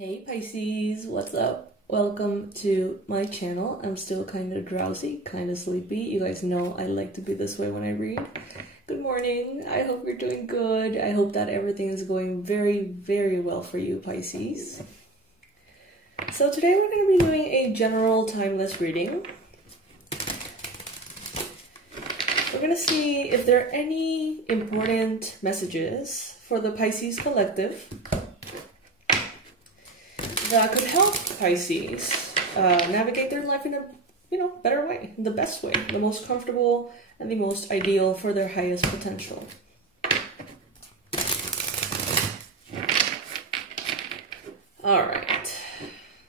Hey Pisces, what's up? Welcome to my channel. I'm still kind of drowsy, kind of sleepy. You guys know I like to be this way when I read. Good morning. I hope you're doing good. I hope that everything is going very, very well for you, Pisces. So today we're going to be doing a general timeless reading. We're going to see if there are any important messages for the Pisces collective that could help Pisces navigate their life in a, better way, the best way, the most comfortable and the most ideal for their highest potential. All right.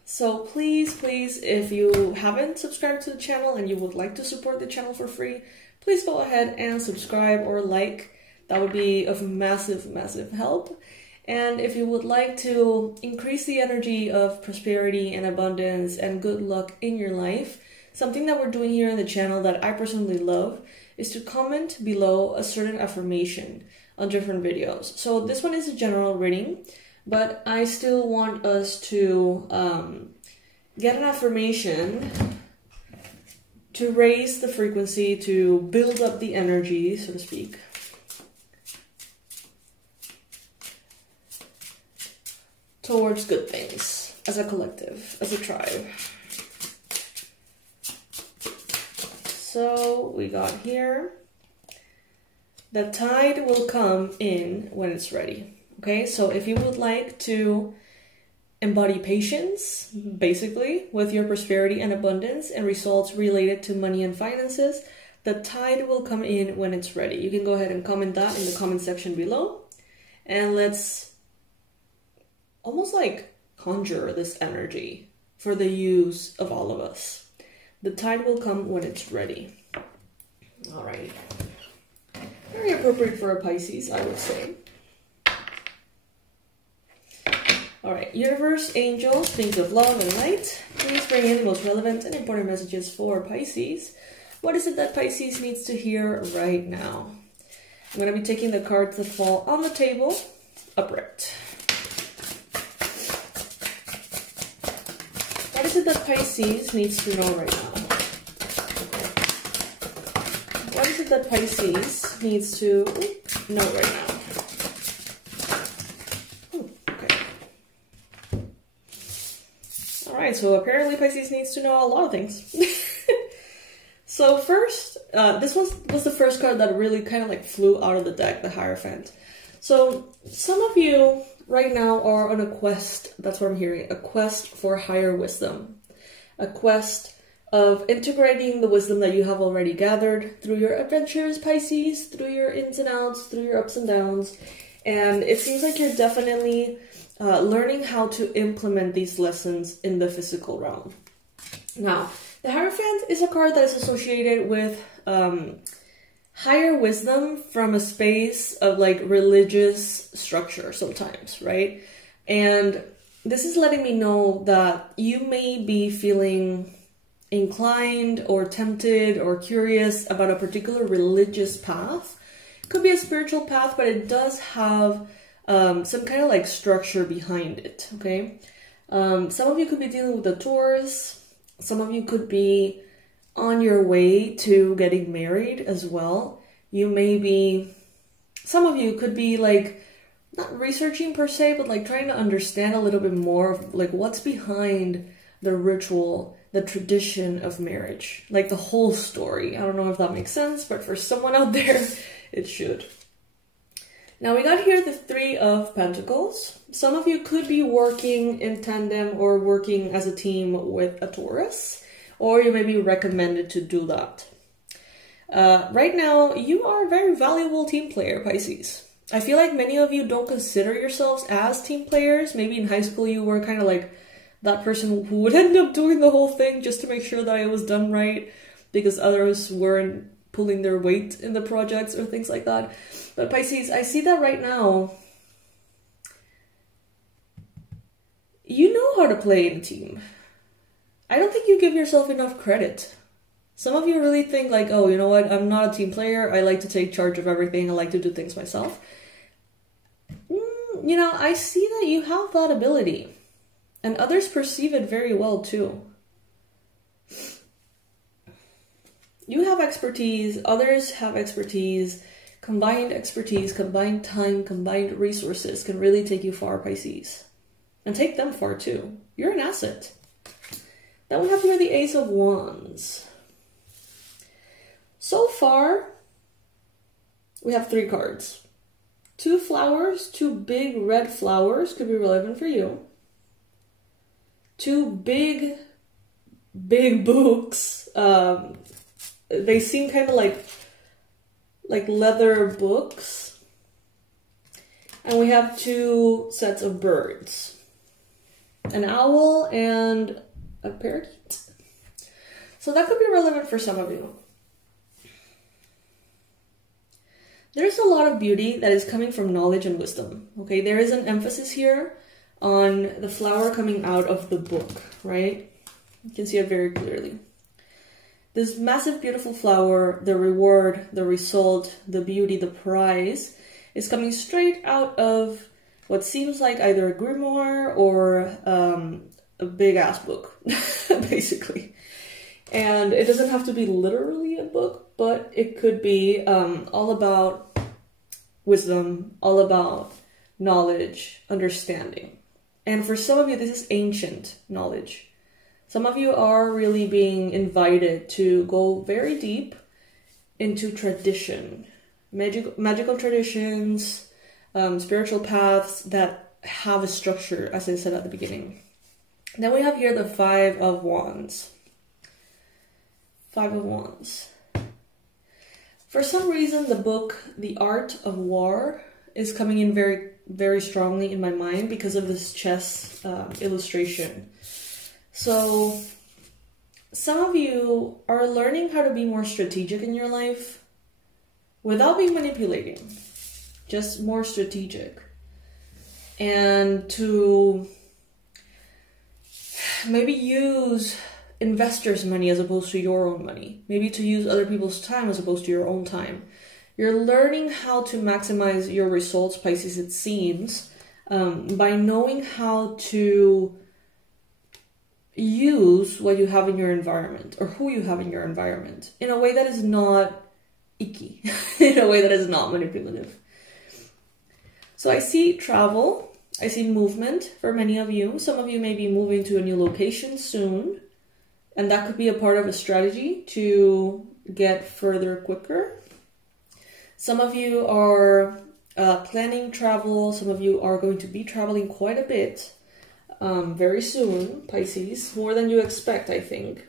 So please, if you haven't subscribed to the channel and you would like to support the channel for free, please go ahead and subscribe or like. That would be of massive, massive help. And if you would like to increase the energy of prosperity and abundance and good luck in your life, something that we're doing here on the channel that I personally love is to comment below a certain affirmation on different videos. So this one is a general reading, but I still want us to get an affirmation to raise the frequency, to build up the energy, so to speak. Towards good things, as a collective, as a tribe. So we got here, the tide will come in when it's ready. Okay, so if you would like to embody patience, basically, with your prosperity and abundance and results related to money and finances, the tide will come in when it's ready. You can go ahead and comment that in the comment section below. And let's almost like conjure this energy for the use of all of us. The tide will come when it's ready. All right. Very appropriate for a Pisces, I would say. All right. Universe, angels, things of love and light. Please bring in the most relevant and important messages for Pisces. What is it that Pisces needs to hear right now? I'm going to be taking the cards that fall on the table upright. What is it that Pisces needs to know right now? What is it that Pisces needs to know right now? Okay. Alright, so apparently Pisces needs to know a lot of things. So first, this was the first card that really kind of like flew out of the deck, the Hierophant. So some of you right now are on a quest, that's what I'm hearing, a quest for higher wisdom. A quest of integrating the wisdom that you have already gathered through your adventures, Pisces, through your ins and outs, through your ups and downs. And it seems like you're definitely learning how to implement these lessons in the physical realm. Now, the Hierophant is a card that is associated with higher wisdom from a space of like religious structure sometimes, right? And this is letting me know that you may be feeling inclined or tempted or curious about a particular religious path. It could be a spiritual path, but it does have some kind of like structure behind it, okay? Some of you could be dealing with the Taurus. Some of you could be on your way to getting married as well. You may be, some of you could be like, not researching per se, but like trying to understand a little bit more of like what's behind the ritual, the tradition of marriage, like the whole story. I don't know if that makes sense, but for someone out there, it should. Now we got here the Three of Pentacles. Some of you could be working in tandem or working as a team with a Taurus, or you may be recommended to do that. Right now, you are a very valuable team player, Pisces. I feel like many of you don't consider yourselves as team players. Maybe in high school you were kind of like that person who would end up doing the whole thing just to make sure that it was done right because others weren't pulling their weight in the projects or things like that. But Pisces, I see that right now. You know how to play in a team. I don't think you give yourself enough credit. Some of you really think like, oh, you know what, I'm not a team player. I like to take charge of everything. I like to do things myself. I see that you have that ability. And others perceive it very well too. You have expertise, others have expertise. Combined time, combined resources can really take you far, Pisces. And take them far too. You're an asset. Then we have here the Ace of Wands. So far, we have 3 cards. 2 flowers, 2 big red flowers could be relevant for you. 2 big books. They seem kind of like leather books. And we have 2 sets of birds. An owl and a parakeet. So that could be relevant for some of you. There's a lot of beauty that is coming from knowledge and wisdom. Okay, there is an emphasis here on the flower coming out of the book, right? You can see it very clearly. This massive, beautiful flower, the reward, the result, the beauty, the prize, is coming straight out of what seems like either a grimoire or a big-ass book, basically. And it doesn't have to be literally a book, but it could be all about wisdom, all about knowledge, understanding. And for some of you, this is ancient knowledge. Some of you are really being invited to go very deep into tradition, magical traditions, spiritual paths that have a structure, as I said at the beginning. Then we have here the 5 of Wands. 5 of Wands. For some reason, the book, The Art of War, is coming in very, very strongly in my mind because of this chess illustration. So, some of you are learning how to be more strategic in your life without being manipulating, just more strategic. And to maybe use investors' money as opposed to your own money. Maybe to use other people's time as opposed to your own time. You're learning how to maximize your results, Pisces, it seems, by knowing how to use what you have in your environment or who you have in your environment in a way that is not icky, in a way that is not manipulative. So I see travel, I see movement for many of you. Some of you may be moving to a new location soon, and that could be a part of a strategy to get further quicker. Some of you are planning travel, some of you are going to be traveling quite a bit. Very soon, Pisces, more than you expect, I think.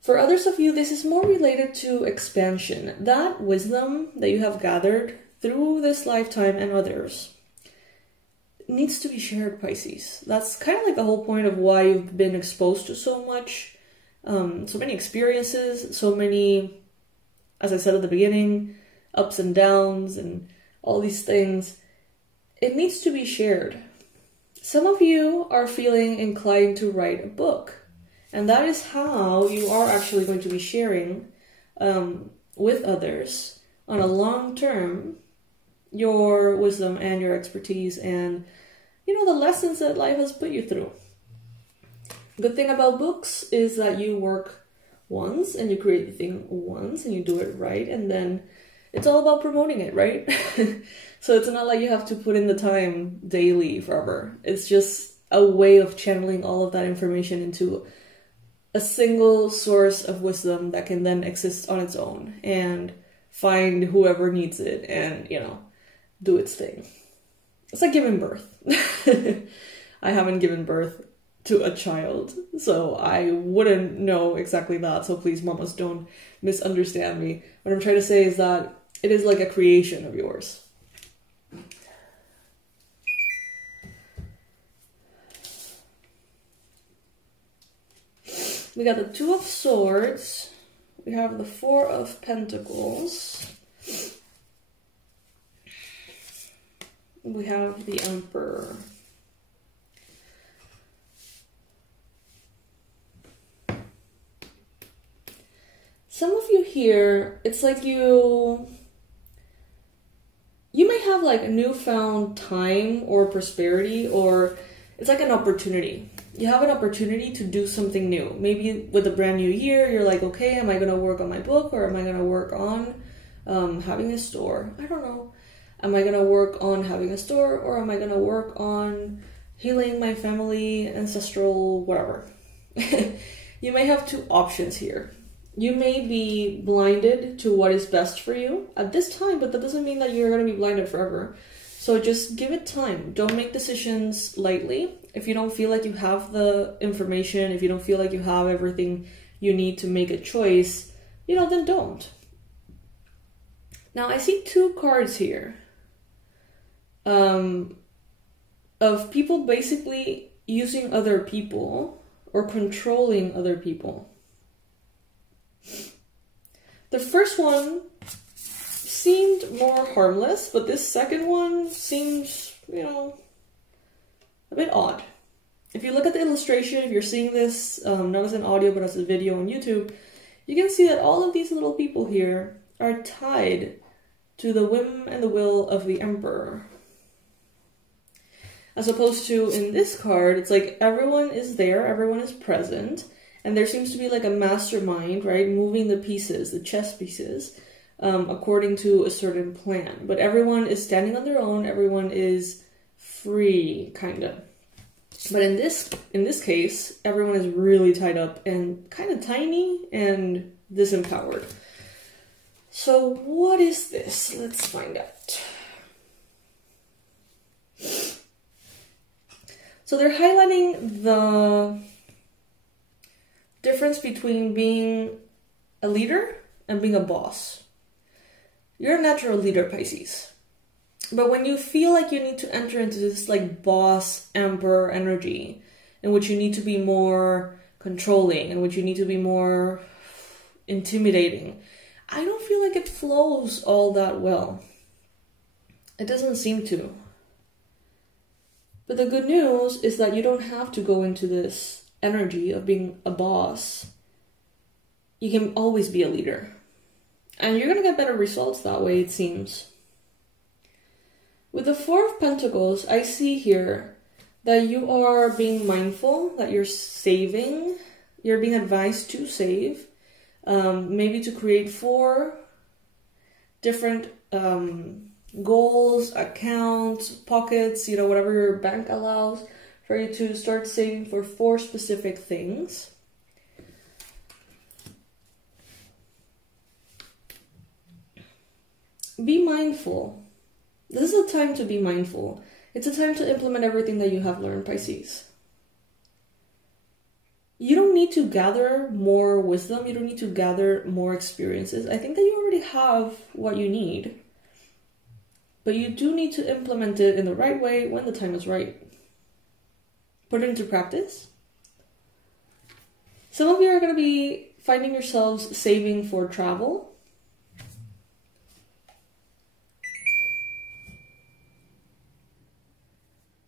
For others of you, this is more related to expansion. That wisdom that you have gathered through this lifetime and others needs to be shared, Pisces. That's kind of like the whole point of why you've been exposed to so much, so many experiences, so many, as I said at the beginning, ups and downs and all these things. It needs to be shared. Some of you are feeling inclined to write a book, and that is how you are actually going to be sharing with others on a long term your wisdom and your expertise and, you know, the lessons that life has put you through. Good thing about books is that you work once and you create the thing once and you do it right, and then it's all about promoting it, right? So it's not like you have to put in the time daily forever. It's just a way of channeling all of that information into a single source of wisdom that can then exist on its own and find whoever needs it and, you know, do its thing. It's like giving birth. I haven't given birth to a child, so I wouldn't know exactly that. So please, mamas, don't misunderstand me. What I'm trying to say is that it is like a creation of yours. We got the 2 of Swords. We have the 4 of Pentacles. We have the Emperor. Some of you here, it's like you may have like newfound time or prosperity, or it's like an opportunity. You have an opportunity to do something new. Maybe with a brand new year, you're like, okay, am I gonna work on my book, or am I gonna work on having a store? I don't know. Am I gonna work on having a store, or am I gonna work on healing my family, ancestral, whatever? You may have two options here. You may be blinded to what is best for you at this time, but that doesn't mean that you're gonna be blinded forever. So just give it time. Don't make decisions lightly. If you don't feel like you have the information, if you don't feel like you have everything you need to make a choice, then don't. Now I see two cards here of people basically using other people or controlling other people. The first one seemed more harmless, but this second one seems, a bit odd. If you look at the illustration, if you're seeing this not as an audio but as a video on YouTube, you can see that all of these little people here are tied to the whim and the will of the Emperor. As opposed to in this card, it's like everyone is there, everyone is present, and there seems to be like a mastermind, right, moving the pieces, the chess pieces, according to a certain plan. But everyone is standing on their own, everyone is free, kind of. But in this case, everyone is really tied up and kind of tiny and disempowered. So what is this? Let's find out. So they're highlighting the difference between being a leader and being a boss. You're a natural leader, Pisces. But when you feel like you need to enter into this like boss, emperor energy, in which you need to be more controlling, in which you need to be more intimidating, I don't feel like it flows all that well. It doesn't seem to. But the good news is that you don't have to go into this energy of being a boss. You can always be a leader. And you're going to get better results that way, it seems. With the Four of Pentacles, I see here that you are being mindful, that you're saving. You're being advised to save. Maybe to create 4 different goals, accounts, pockets, whatever your bank allows for you to start saving for 4 specific things. Be mindful. This is a time to be mindful. It's a time to implement everything that you have learned, Pisces. You don't need to gather more wisdom. You don't need to gather more experiences. I think that you already have what you need. But you do need to implement it in the right way when the time is right. Put it into practice. Some of you are going to be finding yourselves saving for travel.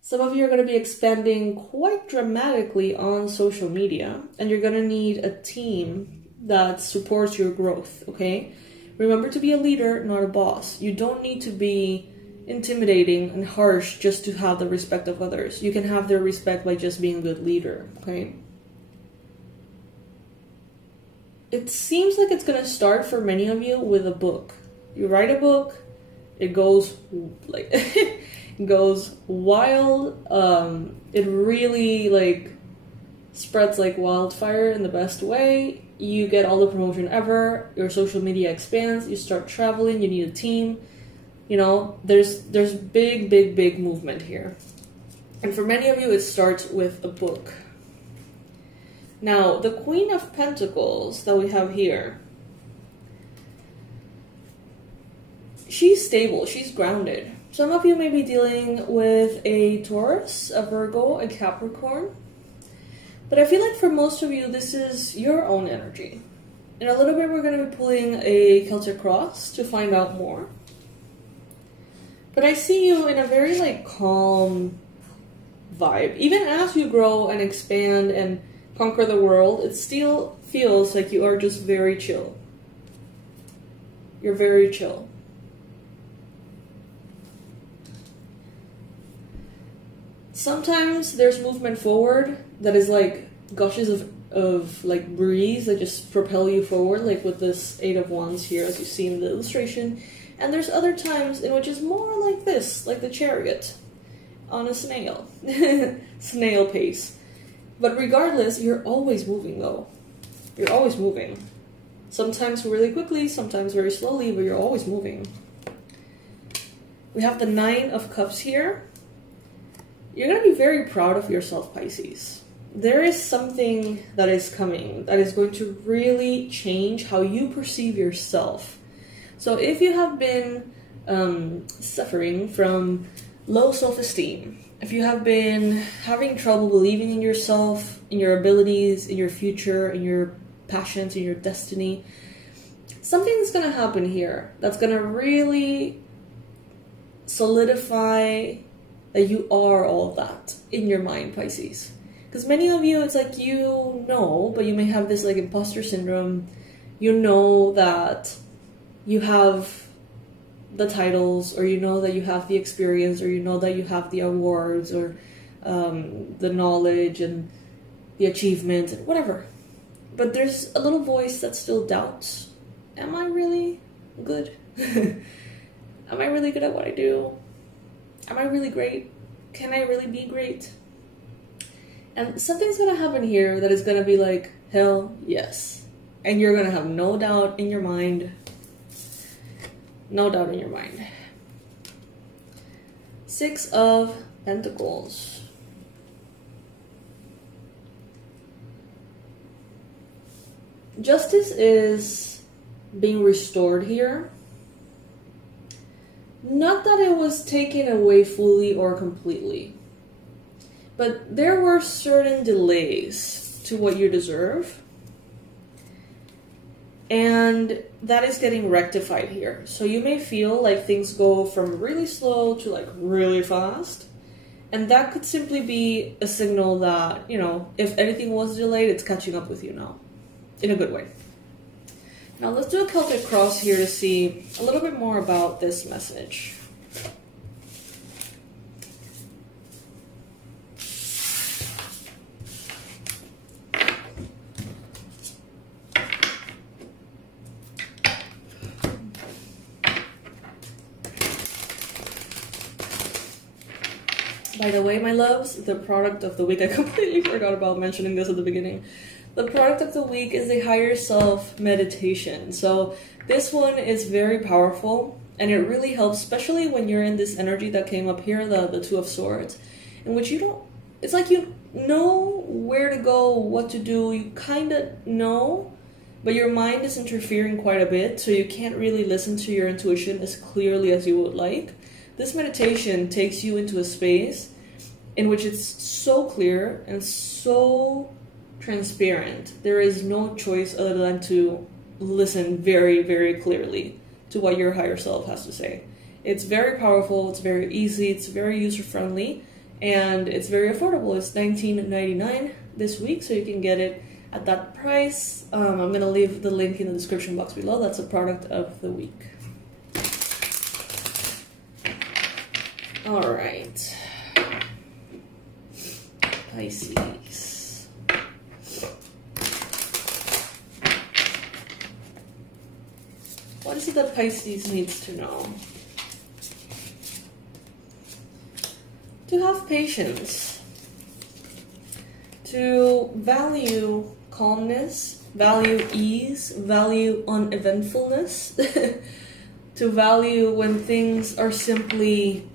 Some of you are going to be expanding quite dramatically on social media, and you're going to need a team that supports your growth, okay? Remember to be a leader, not a boss. You don't need to be intimidating and harsh just to have the respect of others. You can have their respect by just being a good leader, okay? It seems like it's going to start for many of you with a book. You write a book, it goes like... goes wild. It really spreads like wildfire in the best way. You get all the promotion ever. Your social media expands. You start traveling. You need a team. There's big movement here. And for many of you, it starts with a book. Now, the Queen of Pentacles that we have here, she's stable. She's grounded. Some of you may be dealing with a Taurus, a Virgo, a Capricorn. But I feel like for most of you, this is your own energy. In a little bit, we're going to be pulling a Celtic cross to find out more. But I see you in a very calm vibe. Even as you grow and expand and conquer the world, it still feels like you are just very chill. You're very chill. Sometimes there's movement forward that is like gushes of like breeze that just propel you forward, like with this Eight of Wands here, as you see in the illustration. And there's other times in which it's more like this, like the Chariot on a snail. Snail pace. But regardless, you're always moving though. You're always moving. Sometimes really quickly, sometimes very slowly, but you're always moving. We have the Nine of Cups here. You're going to be very proud of yourself, Pisces. There is something that is coming that is going to really change how you perceive yourself. So if you have been suffering from low self-esteem, if you have been having trouble believing in yourself, in your abilities, in your future, in your passions, in your destiny, something's going to happen here that's going to really solidify that you are all of that in your mind, Pisces. Because many of you, it's like you know, but you may have this like imposter syndrome. You know that you have the titles, or you know that you have the experience, or you know that you have the awards, or the knowledge and the achievement, whatever. But there's a little voice that still doubts. Am I really good? Am I really good at what I do? Am I really great? Can I really be great? And something's gonna happen here that is gonna be like, hell yes. And you're gonna have no doubt in your mind. No doubt in your mind. Six of Pentacles. Justice is being restored here. Not that it was taken away fully or completely, but there were certain delays to what you deserve, and that is getting rectified here. So you may feel like things go from really slow to like really fast, and that could simply be a signal that, you know, if anything was delayed, it's catching up with you now, in a good way. Now let's do a Celtic cross here to see a little bit more about this message. By the way, my loves, the product of the week, I completely forgot about mentioning this at the beginning. The product of the week is the Higher Self meditation. So this one is very powerful, and it really helps, especially when you're in this energy that came up here, the Two of Swords, in which you don't, it's like you know where to go, what to do, you kind of know, but your mind is interfering quite a bit, so you can't really listen to your intuition as clearly as you would like. This meditation takes you into a space in which it's so clear and so transparent. There is no choice other than to listen very, very clearly to what your higher self has to say. It's very powerful, it's very easy, it's very user-friendly, and it's very affordable. It's $19.99 this week, so you can get it at that price. I'm going to leave the link in the description box below. That's a product of the week. All right, Pisces. What is it that Pisces needs to know? To have patience, to value calmness, value ease, value uneventfulness, to value when things are simply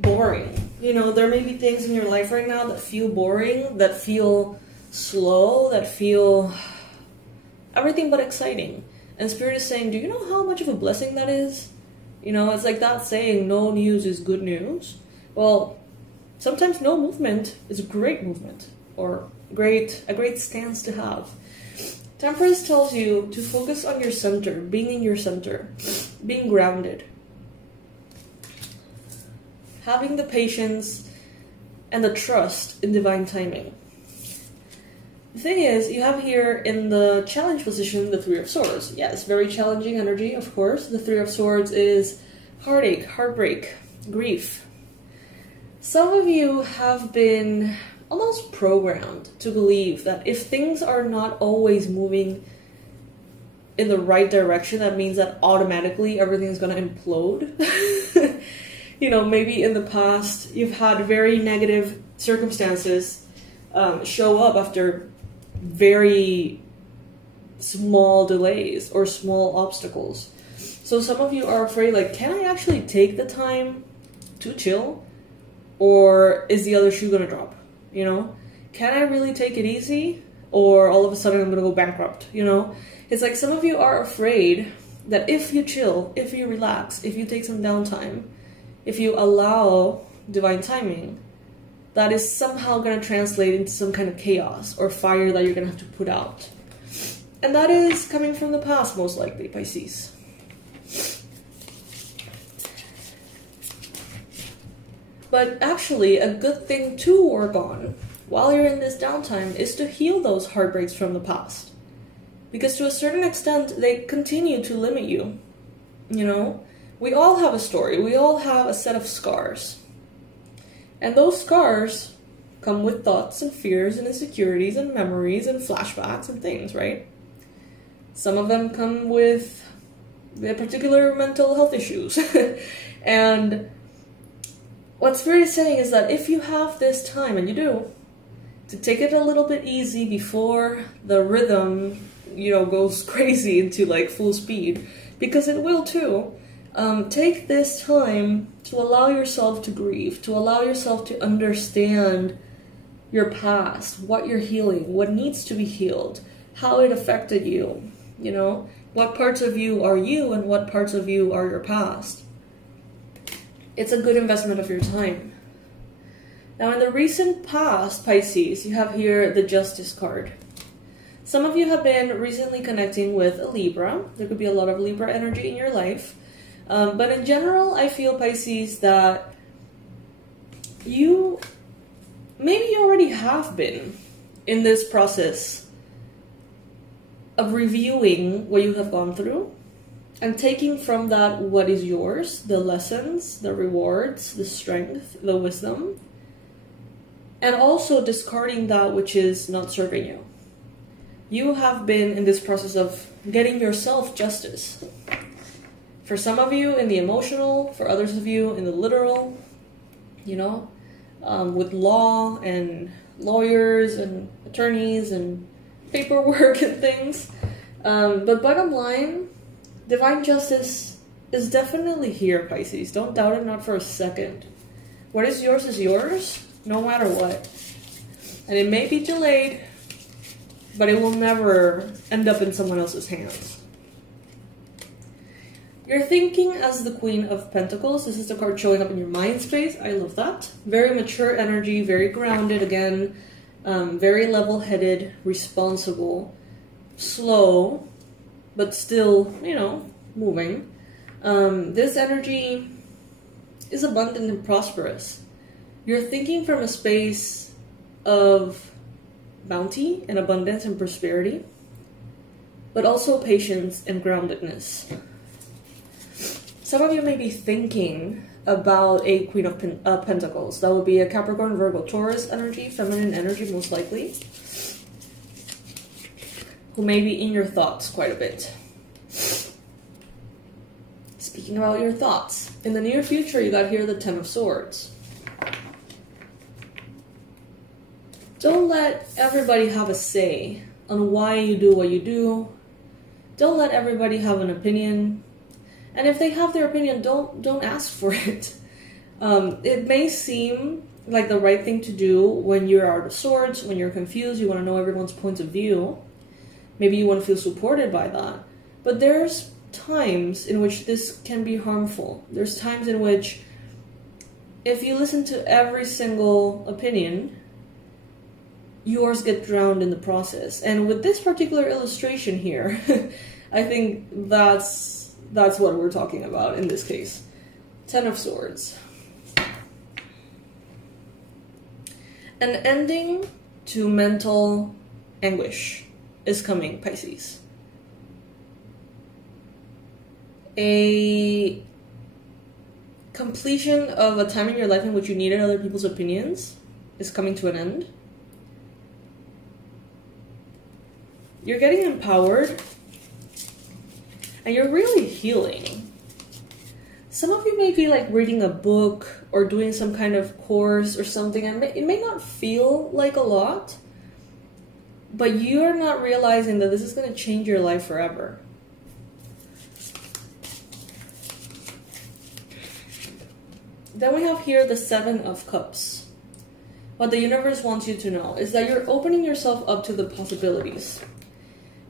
boring. You know, there may be things in your life right now that feel boring, that feel slow, that feel everything but exciting. And Spirit is saying, do you know how much of a blessing that is? You know, it's like that saying, no news is good news. Well, sometimes no movement is a great movement, or a great stance to have. Temperance tells you to focus on your center, being in your center, being grounded. Having the patience and the trust in divine timing. The thing is, you have here in the challenge position the Three of Swords. Yes, very challenging energy, of course. The Three of Swords is heartache, heartbreak, grief. Some of you have been almost programmed to believe that if things are not always moving in the right direction, that means that automatically everything's gonna implode. You know, maybe in the past you've had very negative circumstances show up after very small delays or small obstacles. So some of you are afraid, like, can I actually take the time to chill? Or is the other shoe gonna drop? You know? Can I really take it easy? Or all of a sudden I'm gonna go bankrupt, you know? It's like some of you are afraid that if you chill, if you relax, if you take some downtime, if you allow divine timing, that is somehow gonna translate into some kind of chaos or fire that you're gonna have to put out. And that is coming from the past, most likely, Pisces. But actually, a good thing to work on while you're in this downtime is to heal those heartbreaks from the past. Because to a certain extent, they continue to limit you. You know? We all have a story. We all have a set of scars. And those scars come with thoughts and fears and insecurities and memories and flashbacks and things, right? Some of them come with their particular mental health issues. And what Spirit is saying is that if you have this time, and you do, to take it a little bit easy before the rhythm, you know, goes crazy into like full speed, because it will too, take this time to allow yourself to grieve, to allow yourself to understand your past, what you're healing, what needs to be healed, how it affected you, you know, what parts of you are you and what parts of you are your past. It's a good investment of your time. Now, in the recent past, Pisces, you have here the Justice card. Some of you have been recently connecting with a Libra. There could be a lot of Libra energy in your life. But in general, I feel, Pisces, that maybe you already have been in this process of reviewing what you have gone through and taking from that what is yours, the lessons, the rewards, the strength, the wisdom, and also discarding that which is not serving you. You have been in this process of getting yourself justice. For some of you in the emotional, for others of you in the literal, you know, with law and lawyers and attorneys and paperwork and things. But bottom line, divine justice is definitely here, Pisces. Don't doubt it, not for a second. What is yours, no matter what. And it may be delayed, but it will never end up in someone else's hands. You're thinking as the Queen of Pentacles. This is the card showing up in your mind space. I love that. Very mature energy, very grounded again, very level-headed, responsible, slow, but still, you know, moving. This energy is abundant and prosperous. You're thinking from a space of bounty and abundance and prosperity, but also patience and groundedness. Some of you may be thinking about a Queen of Pentacles. That would be a Capricorn, Virgo, Taurus energy, feminine energy most likely, who may be in your thoughts quite a bit. Speaking about your thoughts, in the near future you got here the Ten of Swords. Don't let everybody have a say on why you do what you do. Don't let everybody have an opinion. And if they have their opinion, don't ask for it. It may seem like the right thing to do when you're out of sorts, when you're confused, you want to know everyone's points of view. Maybe you want to feel supported by that. But there's times in which this can be harmful. There's times in which if you listen to every single opinion, yours get drowned in the process. And with this particular illustration here, I think that's what we're talking about in this case. Ten of Swords. An ending to mental anguish is coming, Pisces. A completion of a time in your life in which you needed other people's opinions is coming to an end. You're getting empowered, and you're really healing. Some of you may be like reading a book or doing some kind of course or something, and it may not feel like a lot, but you are not realizing that this is going to change your life forever. Then we have here the Seven of Cups. What the universe wants you to know is that you're opening yourself up to the possibilities.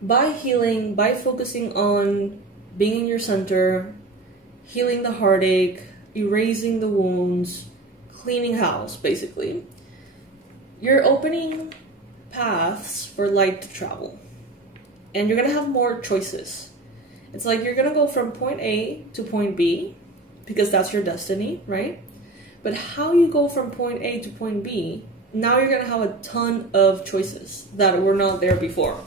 By healing, by focusing on being in your center, healing the heartache, erasing the wounds, cleaning house, basically, you're opening paths for light to travel. And you're going to have more choices. It's like you're going to go from point A to point B, because that's your destiny, right? But how you go from point A to point B, now you're going to have a ton of choices that were not there before.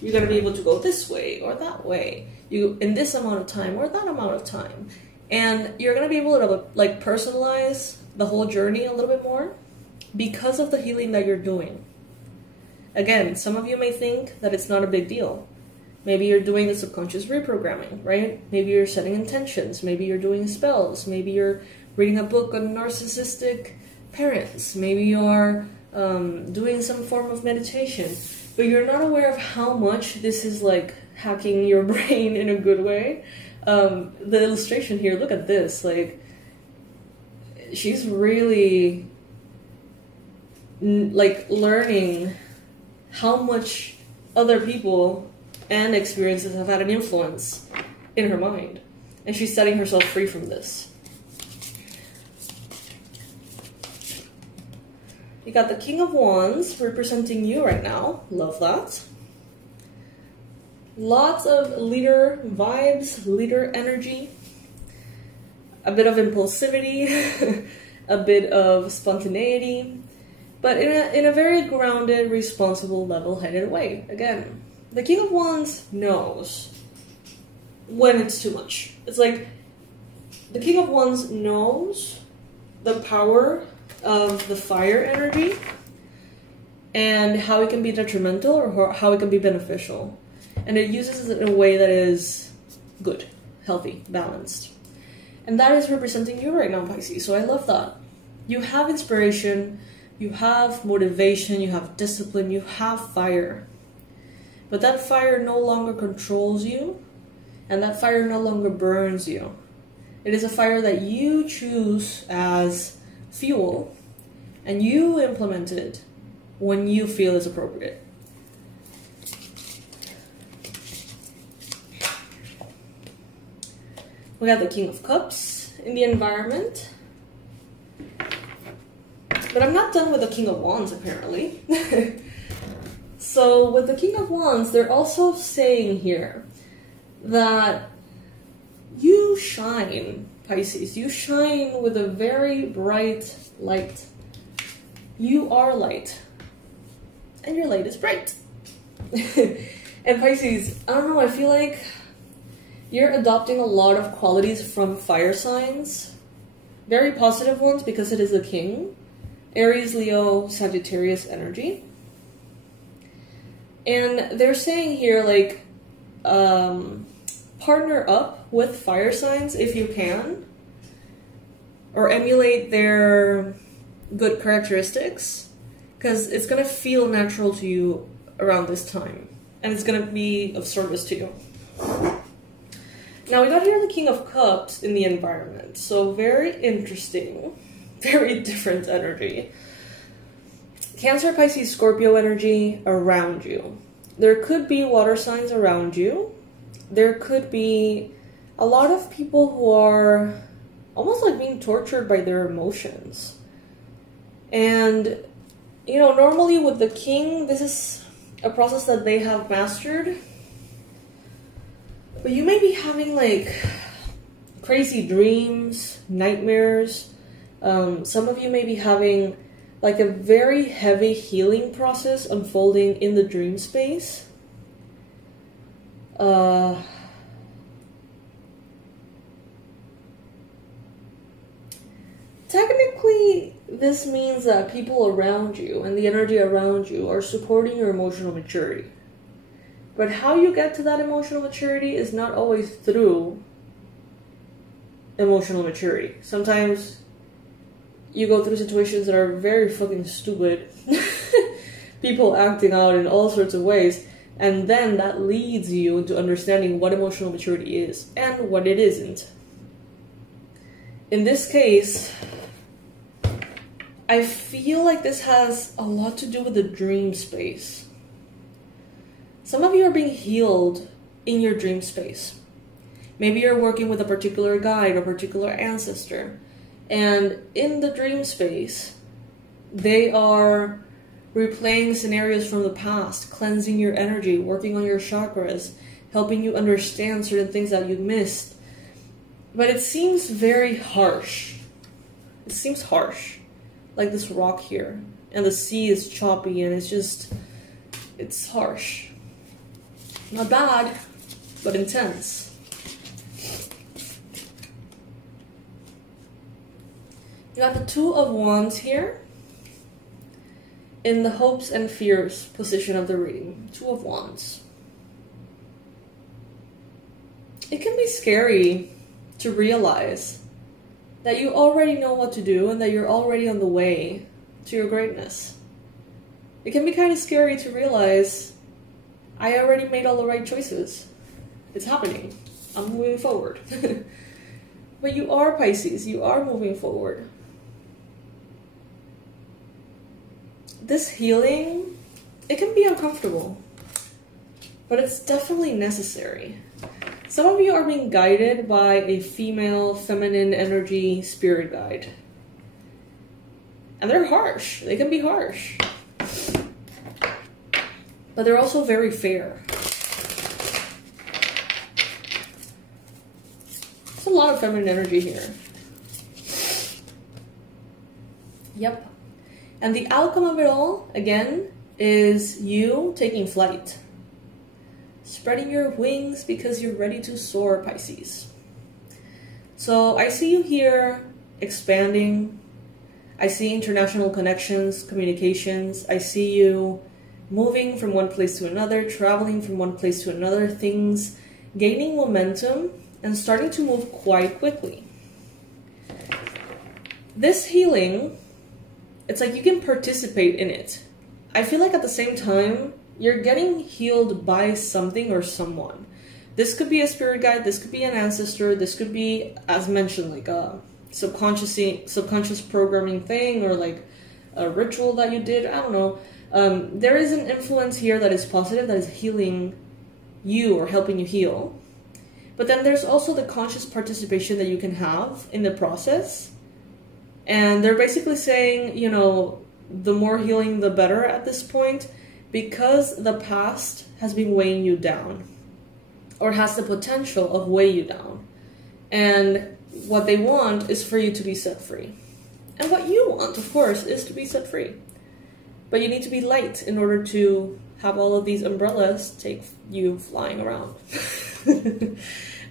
You're going to be able to go this way or that way, in this amount of time or that amount of time. And you're going to be able to like personalize the whole journey a little bit more because of the healing that you're doing. Again, some of you may think that it's not a big deal. Maybe you're doing the subconscious reprogramming, right? Maybe you're setting intentions. Maybe you're doing spells. Maybe you're reading a book on narcissistic parents. Maybe you're doing some form of meditation. But you're not aware of how much this is like hacking your brain in a good way. The illustration here, look at this. Like, she's really like learning how much other people and experiences have had an influence in her mind. And she's setting herself free from this. You got the King of Wands representing you right now. Love that. Lots of leader vibes, leader energy. A bit of impulsivity, a bit of spontaneity, but in a very grounded, responsible, level-headed way. Again, the King of Wands knows when it's too much. It's like the King of Wands knows the power of the fire energy and how it can be detrimental or how it can be beneficial. And it uses it in a way that is good, healthy, balanced. And that is representing you right now, Pisces. So I love that. You have inspiration, you have motivation, you have discipline, you have fire. But that fire no longer controls you, and that fire no longer burns you. It is a fire that you choose as fuel, and you implement it when you feel is appropriate. We got the King of Cups in the environment. But I'm not done with the King of Wands, apparently. So with the King of Wands, they're also saying here that you shine, Pisces. You shine with a very bright light. You are light. And your light is bright. And Pisces, I don't know, I feel like you're adopting a lot of qualities from fire signs. Very positive ones because it is the king. Aries, Leo, Sagittarius energy. And they're saying here, like, partner up with fire signs if you can. Or emulate their good characteristics. Because it's going to feel natural to you around this time. And it's going to be of service to you. Now we got here the King of Cups in the environment. So very interesting. Very different energy. Cancer, Pisces, Scorpio energy around you. There could be water signs around you. There could be a lot of people who are almost like being tortured by their emotions. And, you know, normally with the king, this is a process that they have mastered. But you may be having like crazy dreams, nightmares. Some of you may be having like a very heavy healing process unfolding in the dream space. technically, this means that people around you and the energy around you are supporting your emotional maturity. But how you get to that emotional maturity is not always through emotional maturity. Sometimes you go through situations that are very fucking stupid. People acting out in all sorts of ways. And then that leads you into understanding what emotional maturity is and what it isn't. In this case, I feel like this has a lot to do with the dream space. Some of you are being healed in your dream space. Maybe you're working with a particular guide or particular ancestor. And in the dream space, they are replaying scenarios from the past, cleansing your energy, working on your chakras, helping you understand certain things that you missed. But it seems very harsh. It seems harsh. Like this rock here. And the sea is choppy and it's harsh. Not bad, but intense. You got the Two of Wands here. In the hopes and fears position of the reading. Two of Wands. It can be scary to realize that you already know what to do and that you're already on the way to your greatness. It can be kind of scary to realize I already made all the right choices. It's happening. I'm moving forward. But you are Pisces. You are moving forward. This healing, it can be uncomfortable, but it's definitely necessary. Some of you are being guided by a female, feminine energy spirit guide. And they're harsh. They can be harsh. But they're also very fair. There's a lot of feminine energy here. Yep. And the outcome of it all, again, is you taking flight. Spreading your wings because you're ready to soar, Pisces. So I see you here expanding. I see international connections, communications. I see you moving from one place to another, traveling from one place to another, things gaining momentum and starting to move quite quickly. This healing, it's like you can participate in it. I feel like at the same time, you're getting healed by something or someone. This could be a spirit guide, this could be an ancestor, this could be, as mentioned, like a subconscious programming thing or like a ritual that you did, I don't know. There is an influence here that is positive, that is healing you or helping you heal. But then there's also the conscious participation that you can have in the process. And they're basically saying, you know, the more healing, the better at this point, because the past has been weighing you down or has the potential of weigh you down. And what they want is for you to be set free. And what you want, of course, is to be set free. But you need to be light in order to have all of these umbrellas take you flying around.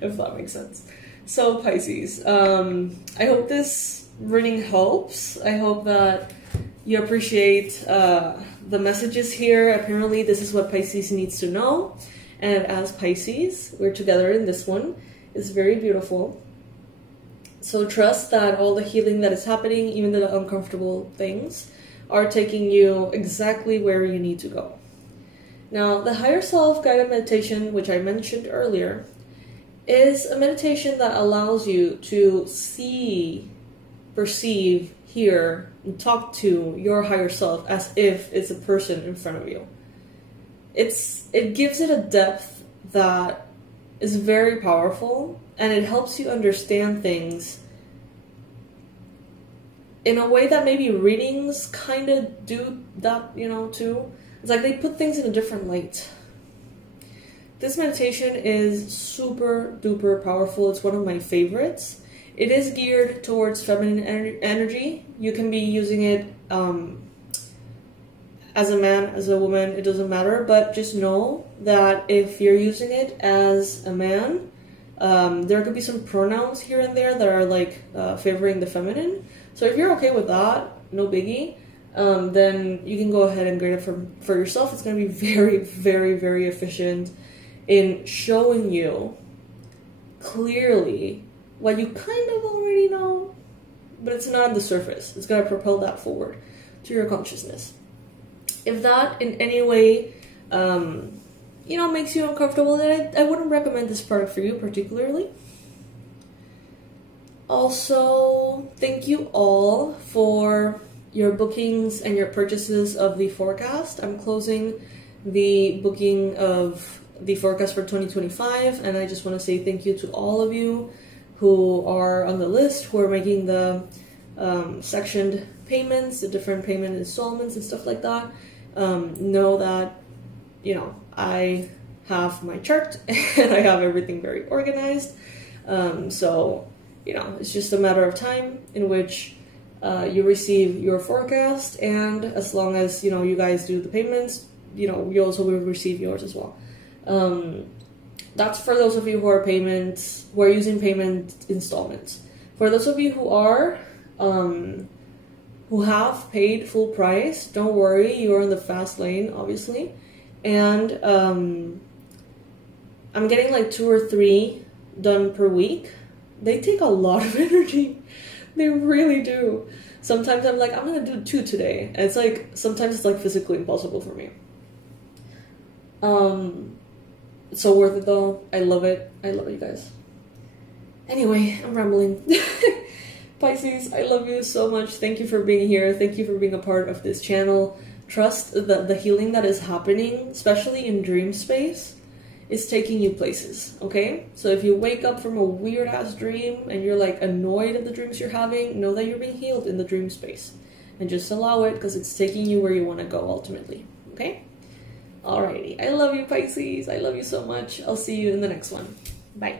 If that makes sense. So Pisces, I hope this reading helps. I hope that you appreciate the messages here. Apparently this is what Pisces needs to know. And as Pisces, we're together in this one. It's very beautiful. So trust that all the healing that is happening, even the uncomfortable things, are taking you exactly where you need to go. Now, the higher self guided meditation, which I mentioned earlier, is a meditation that allows you to see, perceive, hear, and talk to your higher self as if it's a person in front of you. It gives it a depth that is very powerful, and it helps you understand things in a way that maybe readings kind of do that, you know, too. It's like they put things in a different light. This meditation is super duper powerful. It's one of my favorites. It is geared towards feminine energy. You can be using it as a man, as a woman, it doesn't matter. But just know that if you're using it as a man, There could be some pronouns here and there that are like favoring the feminine. So if you're okay with that, no biggie. Then you can go ahead and grade it for yourself. It's going to be very, very, very efficient in showing you clearly what you kind of already know, but it's not on the surface. It's going to propel that forward to your consciousness. If that in any way, you know, makes you uncomfortable, then I wouldn't recommend this product for you particularly. Also, thank you all for your bookings and your purchases of the forecast. I'm closing the booking of the forecast for 2025, and I just want to say thank you to all of you who are on the list, who are making the sectioned payments, the different payment installments and stuff like that. Know that, you know, I have my chart and I have everything very organized. So, you know, it's just a matter of time in which you receive your forecast, and as long as, you know, you guys do the payments, you know, you also will receive yours as well. That's for those of you who are using payment installments. For those of you who are, who have paid full price, don't worry, you're in the fast lane, obviously. And I'm getting like 2 or 3 done per week. They take a lot of energy. They really do. Sometimes I'm like, I'm gonna do 2 today. And it's like, sometimes it's like physically impossible for me. It's so worth it though. I love it. I love you guys. Anyway, I'm rambling. Pisces, I love you so much. Thank you for being here. Thank you for being a part of this channel. Trust that the healing that is happening, especially in dream space, is taking you places, okay? So if you wake up from a weird-ass dream and you're like annoyed at the dreams you're having, know that you're being healed in the dream space. And just allow it, because it's taking you where you want to go ultimately, okay? Alrighty, I love you, Pisces. I love you so much. I'll see you in the next one. Bye.